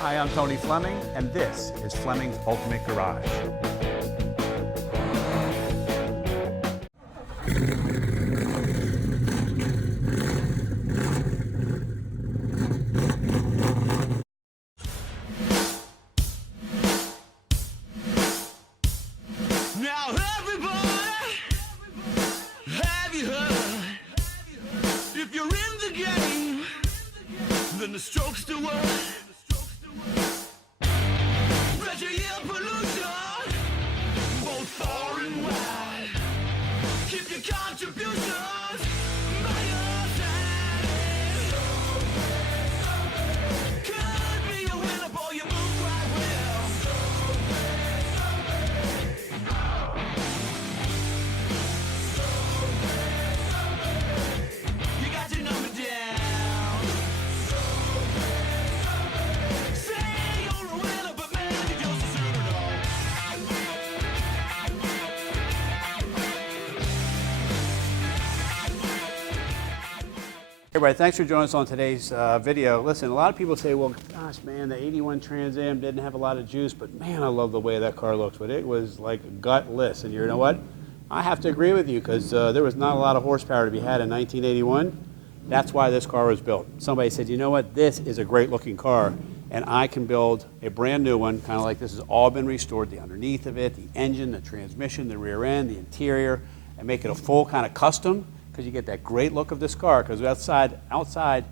Hi, I'm Tony Fleming, and this is Fleming's Ultimate Garage. Now everybody, have you heard? If you're in the game, then the stroke's the word. Pressure, air pollution, both far and wide. Keep your contributions by your side. Could be a winner, boy, you move right well. You got your number down. Say you're a winner, but man, you just deserve it all. Hey everybody, thanks for joining us on today's video. Listen, a lot of people say, well, gosh, man, the 81 Trans Am didn't have a lot of juice, but man, I love the way that car looks. But it was like gutless. And you know what? I have to agree with you because there was not a lot of horsepower to be had in 1981. That's why this car was built. Somebody said, you know what? This is a great looking car, and I can build a brand new one, kind of like this has all been restored, the underneath of it, the engine, the transmission, the rear end, the interior, and make it a full kind of custom, because you get that great look of this car, because outside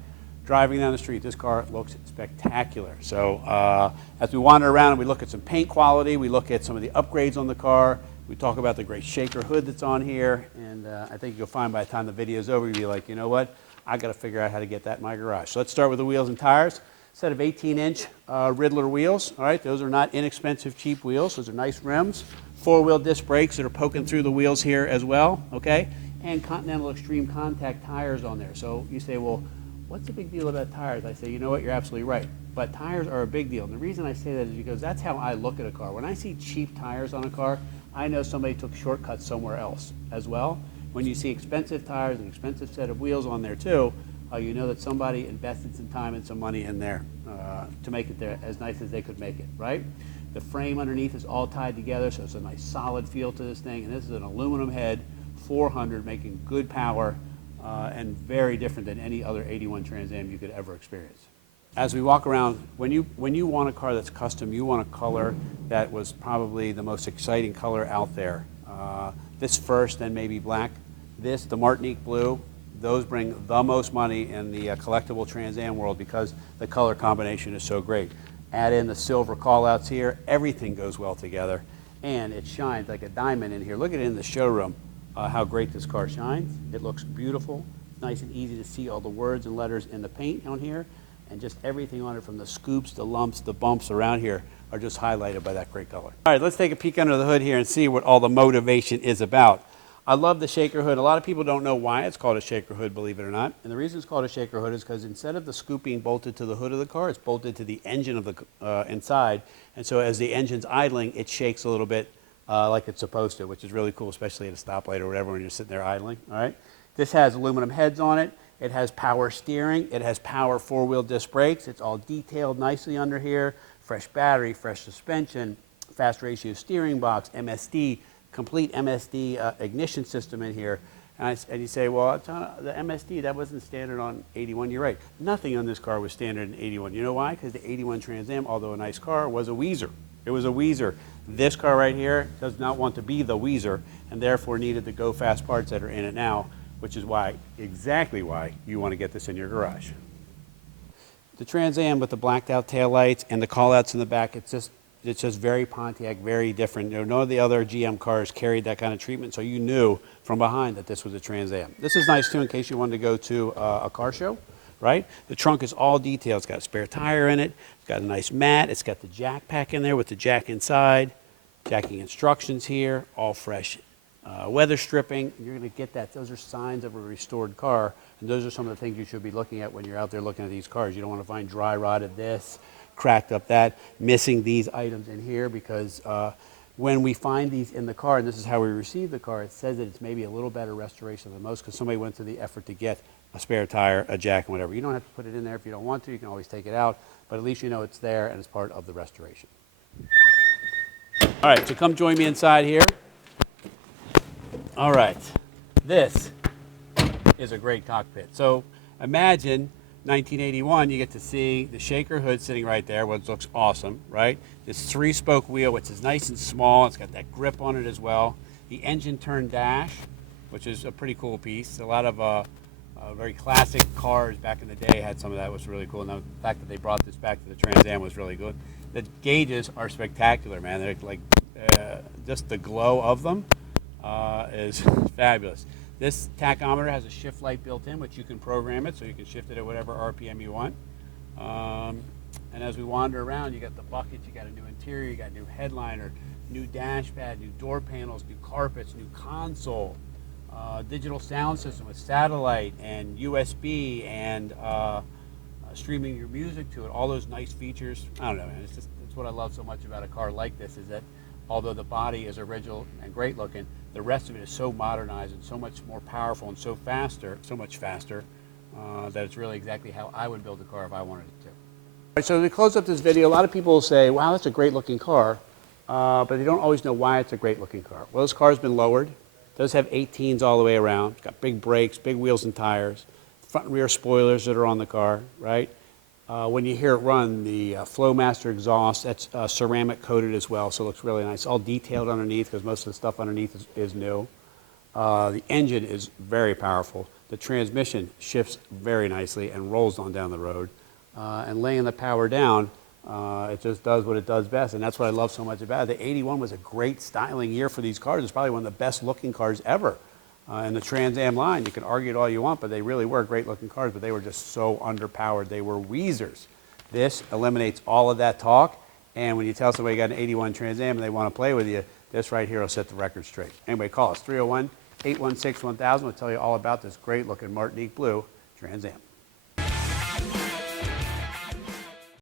driving down the street, this car looks spectacular. So as we wander around and we look at some paint quality, we look at some of the upgrades on the car, we talk about the great shaker hood that's on here, and I think you'll find by the time the video's over, you'll be like, you know what, I got to figure out how to get that in my garage. So let's start with the wheels and tires. Set of 18-inch Riddler wheels. All right, those are not inexpensive, cheap wheels. Those are nice rims. Four-wheel disc brakes that are poking through the wheels here as well, okay? And Continental Extreme Contact tires on there. So you say, well, what's the big deal about tires? I say, you know what, you're absolutely right. But tires are a big deal. And the reason I say that is because that's how I look at a car. When I see cheap tires on a car, I know somebody took shortcuts somewhere else as well. When you see expensive tires and expensive set of wheels on there too, you know that somebody invested some time and some money in there to make it there as nice as they could make it, right? The frame underneath is all tied together, so it's a nice solid feel to this thing. And this is an aluminum head, 400, making good power and very different than any other 81 Trans Am you could ever experience. As we walk around, when you want a car that's custom, you want a color that was probably the most exciting color out there. This first, then maybe black. This, the Martinique blue, those bring the most money in the collectible Trans Am world because the color combination is so great. Add in the silver callouts here, everything goes well together, and it shines like a diamond in here. Look at it in the showroom, how great this car shines. It looks beautiful, nice and easy to see all the words and letters in the paint on here, and just everything on it from the scoops, the lumps, the bumps around here are just highlighted by that great color. All right, let's take a peek under the hood here and see what all the motivation is about. I love the shaker hood. A lot of people don't know why it's called a shaker hood, believe it or not. And the reason it's called a shaker hood is because instead of the scoop being bolted to the hood of the car, it's bolted to the engine of the inside. And so as the engine's idling, it shakes a little bit like it's supposed to, which is really cool, especially at a stoplight or whatever when you're sitting there idling. All right. This has aluminum heads on it. It has power steering. It has power four-wheel disc brakes. It's all detailed nicely under here. Fresh battery, fresh suspension, fast ratio steering box, MSD, complete MSD ignition system in here. And you say, well, the MSD, that wasn't standard on 81. You're right. Nothing on this car was standard in 81. You know why? Because the 81 Trans Am, although a nice car, was a Weezer. It was a Weezer. This car right here does not want to be the Weezer, and therefore needed the go fast parts that are in it now, which is why, exactly why, you want to get this in your garage. The Trans Am with the blacked out taillights and the callouts in the back, it's just very Pontiac, very different. You know, none of the other GM cars carried that kind of treatment, so you knew from behind that this was a Trans Am. This is nice too in case you wanted to go to a car show, right? The trunk is all detailed. It's got a spare tire in it. It's got a nice mat. It's got the jack pack in there with the jack inside. Jacking instructions here, all fresh weather stripping. You're going to get that. Those are signs of a restored car, and those are some of the things you should be looking at when you're out there looking at these cars. You don't want to find dry rotted this, cracked up that, missing these items in here, because when we find these in the car, and this is how we receive the car, it says that it's maybe a little better restoration than most because somebody went to the effort to get a spare tire, a jack, and whatever. You don't have to put it in there if you don't want to. You can always take it out, but at least you know it's there and it's part of the restoration. All right, so come join me inside here. All right, this is a great cockpit. So imagine 1981, you get to see the shaker hood sitting right there, which looks awesome, right? This 3-spoke wheel, which is nice and small. It's got that grip on it as well. The engine turn dash, which is a pretty cool piece. A lot of very classic cars back in the day had some of that, was really cool. And the fact that they brought this back to the Trans Am was really good. The gauges are spectacular, man. They're like, just the glow of them is fabulous. This tachometer has a shift light built in, which you can program it, so you can shift it at whatever RPM you want. And as we wander around, you got the bucket, you got a new interior, you got new headliner, new dash pad, new door panels, new carpets, new console, digital sound system with satellite and USB and streaming your music to it. All those nice features. I don't know, man. It's what I love so much about a car like this, is that although the body is original and great looking, the rest of it is so modernized and so much more powerful and so much faster, that it's really exactly how I would build a car if I wanted it to. All right, so to close up this video, a lot of people will say, wow, that's a great looking car, but they don't always know why it's a great looking car. Well, this car's been lowered. It does have 18s all the way around. It's got big brakes, big wheels and tires, front and rear spoilers that are on the car, right? When you hear it run, the Flowmaster exhaust, that's ceramic coated as well, so it looks really nice. All detailed underneath, because most of the stuff underneath is new. The engine is very powerful. The transmission shifts very nicely and rolls on down the road. And laying the power down, it just does what it does best, and that's what I love so much about it. The 81 was a great styling year for these cars. It's probably one of the best looking cars ever. In the Trans Am line, you can argue it all you want, but they really were great looking cars, but they were just so underpowered. They were wheezers. This eliminates all of that talk, and when you tell somebody you got an 81 Trans Am and they want to play with you, this right here will set the record straight. Anyway, call us, 301-816-1000. We'll tell you all about this great looking Martinique Blue Trans Am.